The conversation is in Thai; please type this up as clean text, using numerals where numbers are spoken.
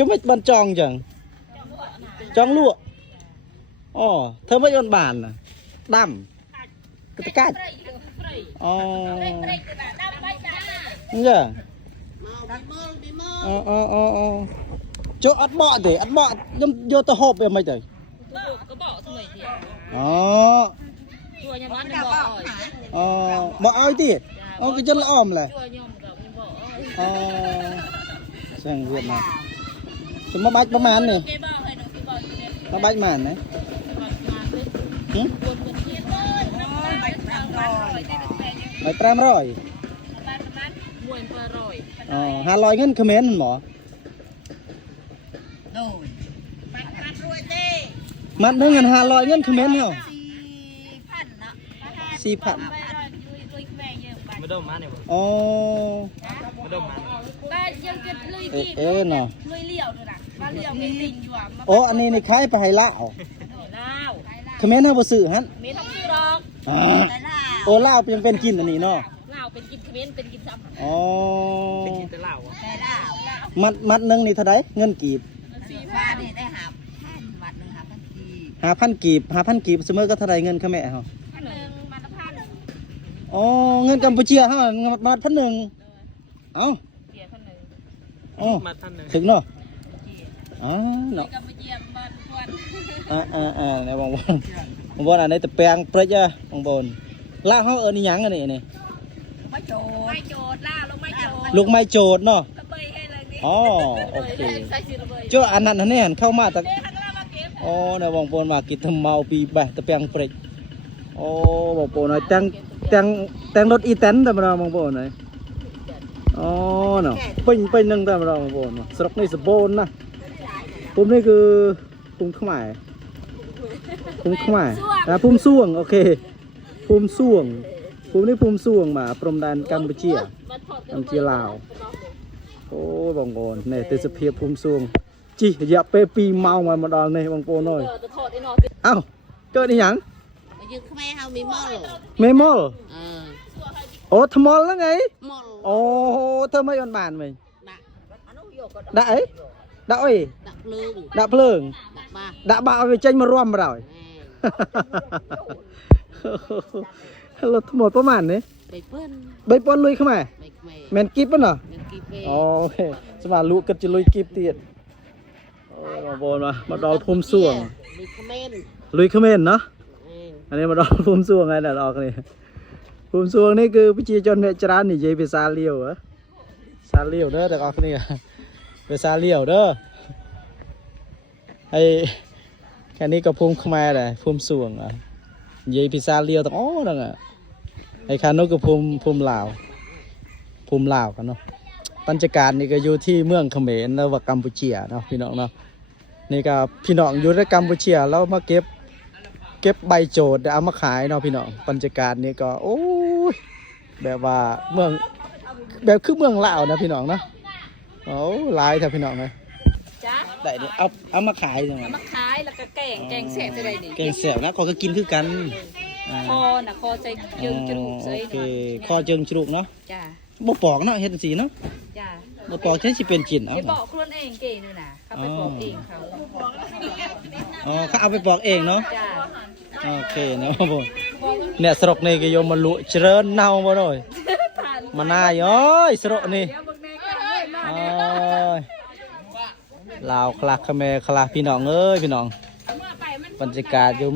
chúng mấy bọn tròn chẳng tròn lụa thơ mấy con bàn à đầm cái cách nhờ chỗ ăn bọ thì ăn bọ vô tao hộp về mày rồi bọ ai thì cái chân là om này sang Việt này chúng nó bách màn này nó bách màn đấy mày pram rồi hà lòi ngân comment mỏ mặt nó ngân hà lòi ngân comment không si phận nó anh này khai phải hay lạo comment nó vô sự hắn lạoเป็นกินอันนี้เนาะลาวเป็นกินเป็นกินซ้ำเป็นกินแต่ลาวมัดนึงนี่เท่าไรเงินกีบฟ้านี่ได้5,000มัดนึง5,000กีบ5,000กีบเสมอก็เท่าไรเงินข้าแม่เหรอมัด1,000เงินกัมพูชีฮะมัด1,000มัด1,000ถึงเนาะเนาะกัมพูชีมัด1,000เนี่ยบางอันนี้แต่แปลงเปรี้ยบางบนล่าเขานี่ยังอันนี้นี่ไม่โจดล่าลูกไม่โจดเนาะโอเคเจ้าอันนั้นเนี่ยเข้ามาแต่เนี่ยบางคนมากินทำเมาปีแบบแต่แปลงเปรี้ยบางคนหน่อยแต่งรถอีแตนแต่มาบางคนหน่อยเนาะปิ้งนึงแต่มาบางคนสระนี่สบู่นะปุ่มนี่คือปุ่มขมายพุ่มส่วงโอเคพุ่มส่วงพุ่มนี่พุ่มส่วงมาพรมแดนกัมพูชีลาวบางคนเนี่ยเตสเพียพุ่มส่วงจีอย่าไปปีเมามาดอนเนี่ยบางคนหน่อยเอ้าเกิดยังยืนข้างในเฮามีมอลทมอลแล้วไงเธอไม่ยอนบานมั้ยđãเพลิงđã bạo về tranh mà rôm rồiรถทั้งหมดประมาณนี้ใบปอนลุยเข้ามาแมนกิฟต์ป่ะเนาะโอเคสมาลูกก็จะลุยกิฟต์ตีดมาบอลมาดอลพุ่มส่วงลุยเขมรเนาะอันนี้มาดอลพุ่มส่วงไงเดี๋ยวออกนี่พุ่มส่วงนี่คือพิจิตรจนเนี่ยจรานี่ยัยไปซาเลียวอะซาเลียวเด้อแต่ออกนี่ไปซาเลียวเด้อไอ้แค่นี้ก็พุ่มเข้ามาเลยพุ่มส่วงอ่ะยัยพิซาเลียวต้องนั่งอ่ะไอ้คานุก็พุ่มลาวกันเนาะบรรยากาศนี่ก็อยู่ที่เมืองเขมรแล้วว่ากัมพูชีเนาะพี่น้องเนาะนี่ก็พี่น้องอยู่ในกัมพูชีแล้วมาเก็บใบโจดเอามาขายเนาะพี่น้องบรรยากาศนี่ก็โอ้ยแบบว่าเมืองแบบคือเมืองลาวนะพี่น้องเนาะลายแท้พี่น้องเลยได้เนี่ยเอามาขายยังไงเอามาขายแล้วก็แกงแสบจะได้ดิแกงแสบนะก็กินคือกันคอใส่เจิงจรูกโอเคคอเจิงจรูกเนาะจ้าบ่ปอกเนาะเห็ดสีเนาะจ้าบ่ปอกใช้สิเป็นจินเอาไปปอกคนเองเก๋นี่นะเขาไปปอกเองเขาเอาไปปอกเองเนาะจ้าโอเคเนาะบ่เนี่ยสรกนี่ก็โยมมาลุเจริญเน่าบ่ด้วยมาหน้าย้อยสรกนี่ลาวคลาเขมรคลาพี่น้องเอ้ยพี่น้องบรรยากาศอยู่